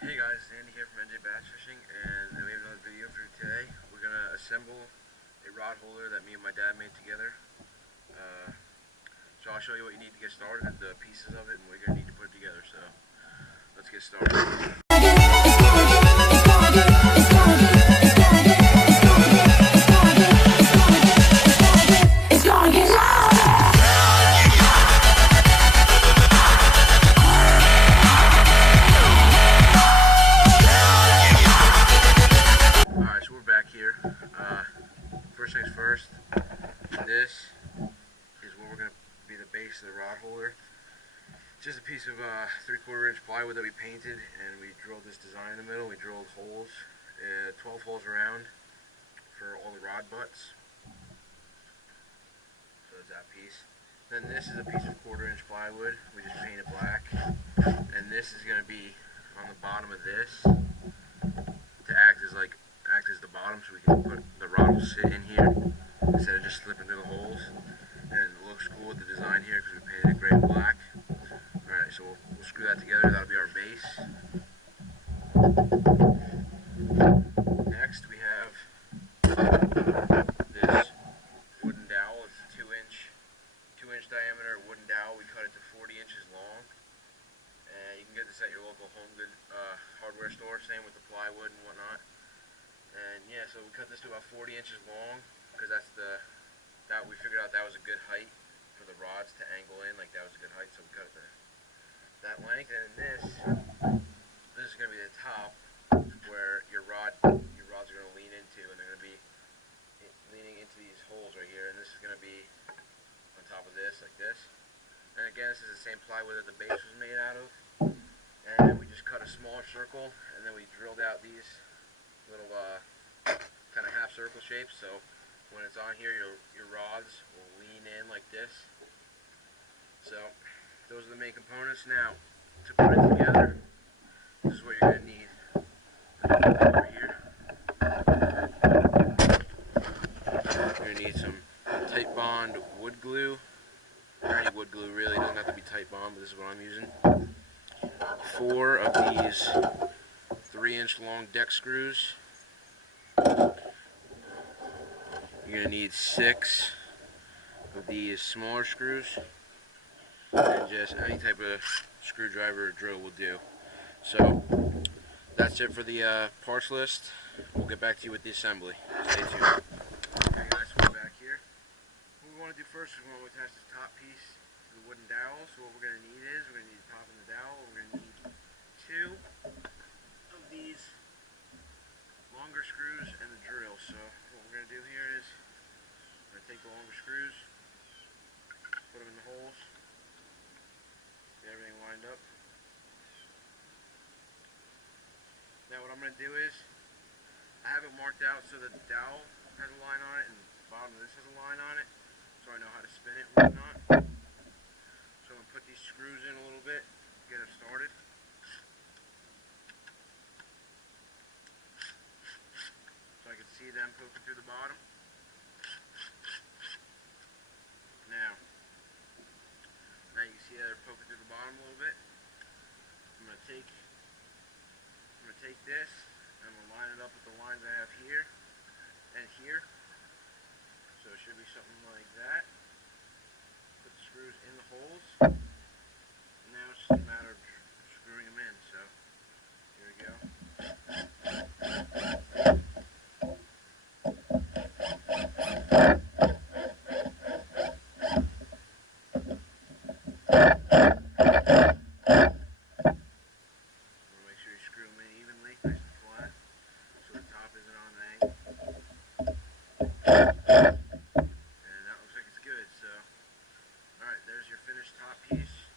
Hey guys, Andy here from NJ Bass Fishing, and we have another video for today. We're gonna assemble a rod holder that me and my dad made together. So I'll show you what you need to get started, the pieces of it, and what you're gonna need to put it together. So let's get started. Alright, so we're back here. First things first, this is what we're going to be the base of the rod holder. It's just a piece of 3/4 inch plywood that we painted, and we drilled this design in the middle. We drilled holes, 12 holes around for all the rod butts. So it's that piece. Then this is a piece of 1/4 inch plywood. We just painted black. And this is going to be on the bottom of this to act as the bottom, so we can put the rod will sit in here instead of just slipping through the holes. And it looks cool with the design here because we painted it gray and black. Alright, so we'll screw that together. That'll be our base. Next we have this wooden dowel. It's a 2-inch diameter wooden dowel. We cut it to 40 inches long. And you can get this at your local home good hardware store. Same with the plywood and whatnot. And yeah, so we cut this to about 40 inches long because we figured out that was a good height for the rods to angle in. Like that was a good height, so we cut it to that length. And this is going to be the top where your rods are going to lean into, and they're going to be leaning into these holes right here. And this is going to be on top of this, like this. And again, this is the same plywood that the base was made out of. And we just cut a smaller circle, and then we drilled out these little kind of half circle shapes. So when it's on here, your rods will lean in like this. So those are the main components. Now to put it together, this is what you're going to need. Over here, you're going to need some Titebond wood glue. Or any wood glue really, it doesn't have to be Titebond, but this is what I'm using. 4 of these 3-inch long deck screws. You're going to need 6 of these smaller screws, and just any type of screwdriver or drill will do. So that's it for the parts list. We'll get back to you with the assembly. Stay tuned. Okay guys, so we're back here. What we want to do first is we want to attach this top piece to the wooden dowel. So what we're going to need is, we're going to need the top and the dowel. We're going to need 2 of these longer screws and the drill. So what we're going to do here is I'm going to take the longer screws, put them in the holes, get everything lined up. Now what I'm going to do is, I have it marked out so that the dowel has a line on it and the bottom of this has a line on it, so I know how to spin it and whatnot. So I'm going to put these screws in a little bit, get it started. So I can see them poking through the bottom. Now you can see that they're poking through the bottom a little bit. I'm going to take this and I'm going to line it up with the lines I have here and here. So it should be something like that. Put the screws in the holes. And now it's just a matter of screwing them in. So here we go. Top piece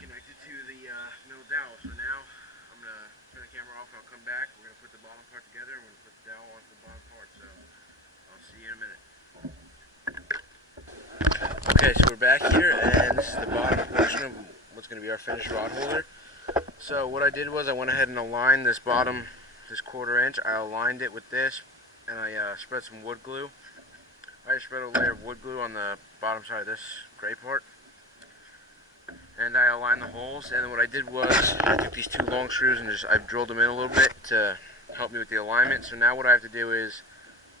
connected to the middle dowel. So now I'm going to turn the camera off and I'll come back. We're going to put the bottom part together and we're going to put the dowel onto the bottom part. So I'll see you in a minute. Okay, so we're back here and this is the bottom portion of what's going to be our finished rod holder. So what I did was I went ahead and aligned this bottom, this 1/4 inch. I aligned it with this and I spread some wood glue. I just spread a layer of wood glue on the bottom side of this gray part. and I aligned the holes. And then what I did was I took these two long screws and I drilled them in a little bit to help me with the alignment. So now what I have to do is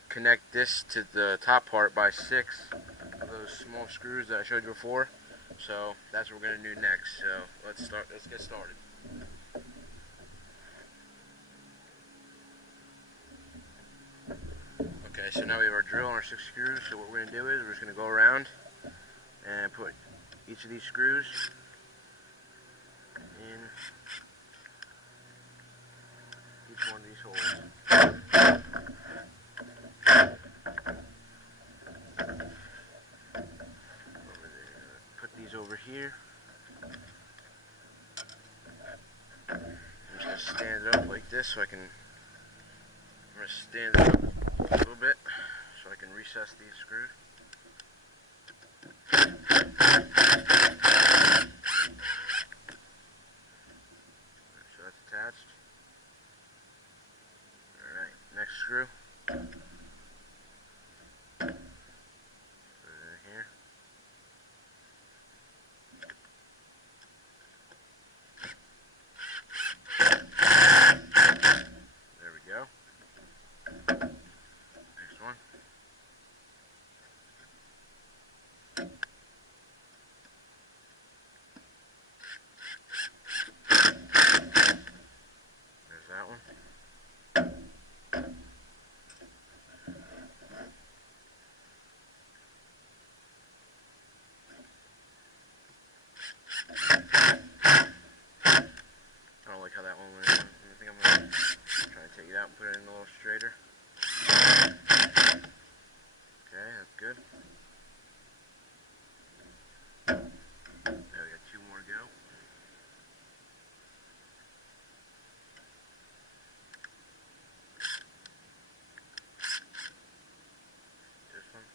connect this to the top part by 6 of those small screws that I showed you before. So that's what we're gonna do next. So let's get started. Okay, so now we have our drill and our 6 screws. So what we're gonna do is we're just gonna go around and put each of these screws in each one of these holes. Put these over here. I'm just going to stand it up like this so I'm going to stand it up a little bit so I can recess these screws. So that's attached. Alright, next screw. Put it in here. There we go. Next one. There's that one. I don't like how that one went in. I think I'm going to try to take it out and put it in a little straighter. Okay, that's good. Now we got 2 more to go. This one.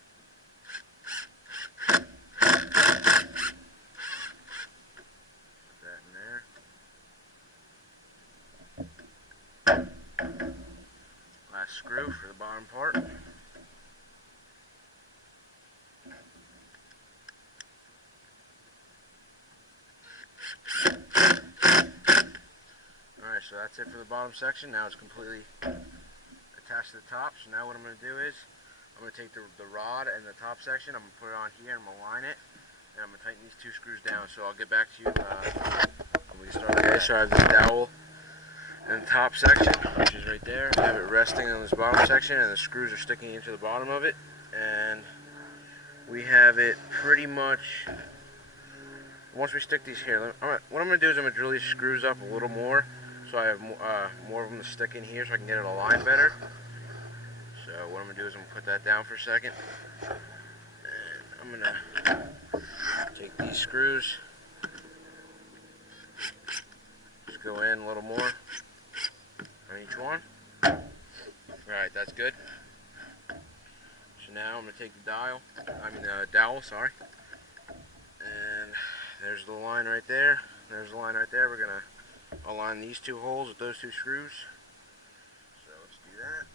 Put that in there. Last screw for the bottom part. Alright, so that's it for the bottom section. Now it's completely attached to the top. So now what I'm going to do is I'm going to take the rod and the top section, I'm going to put it on here and I'm going to align it, and I'm going to tighten these 2 screws down. So I'll get back to you when we start. Okay, so I have this dowel in the top section, which is right there. I have it resting on this bottom section and the screws are sticking into the bottom of it, and we have it pretty much. Once we stick these here, what I'm going to do is I'm going to drill these screws up a little more so I have more of them to stick in here so I can get it aligned better. So what I'm going to do is I'm going to put that down for a second. And I'm going to take these screws, just go in a little more on each one. Alright, that's good. So now I'm going to take the dowel, sorry. And there's the line right there. There's the line right there. We're going to align these 2 holes with those 2 screws. So let's do that.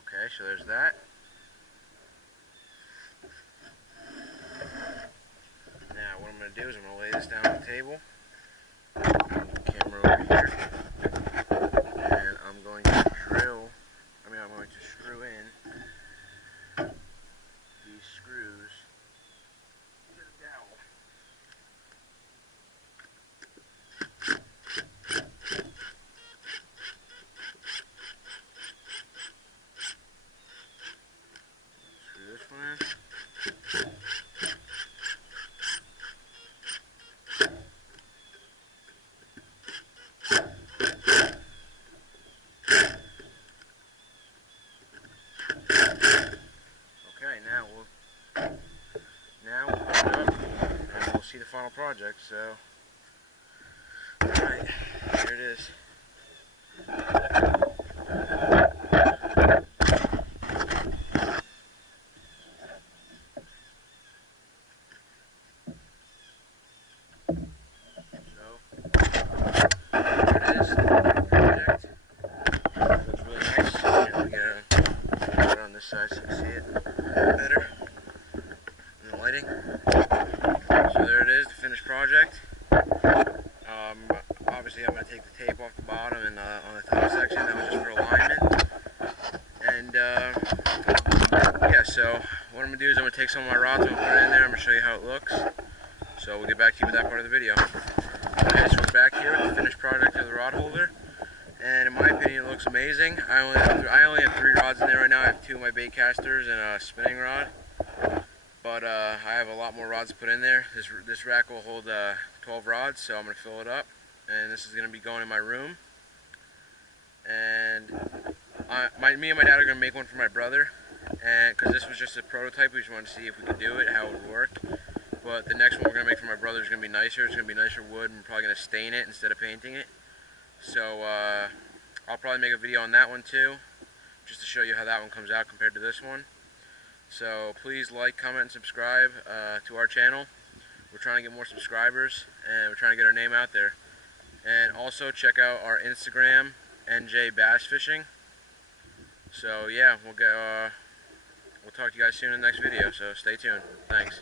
Okay, so there's that. Now what I'm going to do is I'm going to lay this down on the table. Camera over here. And I'm going to I'm going to screw in these screws to the dowel. Screw this one in. Now we'll put it up and we'll see the final project. So, alright, here it is. take the tape off the bottom and on the top section. That was just for alignment. And yeah, so what I'm going to do is I'm going to take some of my rods and put it in there. I'm going to show you how it looks. So we'll get back to you with that part of the video. Okay, so we're back here with the finished product of the rod holder. And in my opinion, it looks amazing. I only have 3 rods in there right now. I have 2 of my bait casters and a spinning rod. But I have a lot more rods to put in there. This rack will hold 12 rods, so I'm going to fill it up. And this is going to be going in my room. And me and my dad are going to make one for my brother. And because this was just a prototype, we just wanted to see if we could do it, how it would work. But the next one we're going to make for my brother is going to be nicer. It's going to be nicer wood, and we're probably going to stain it instead of painting it. So I'll probably make a video on that one too, just to show you how that one comes out compared to this one. So please like, comment, and subscribe to our channel. We're trying to get more subscribers, and we're trying to get our name out there. And also check out our Instagram, NJ Bass Fishing. So yeah, we'll talk to you guys soon in the next video, so stay tuned. Thanks.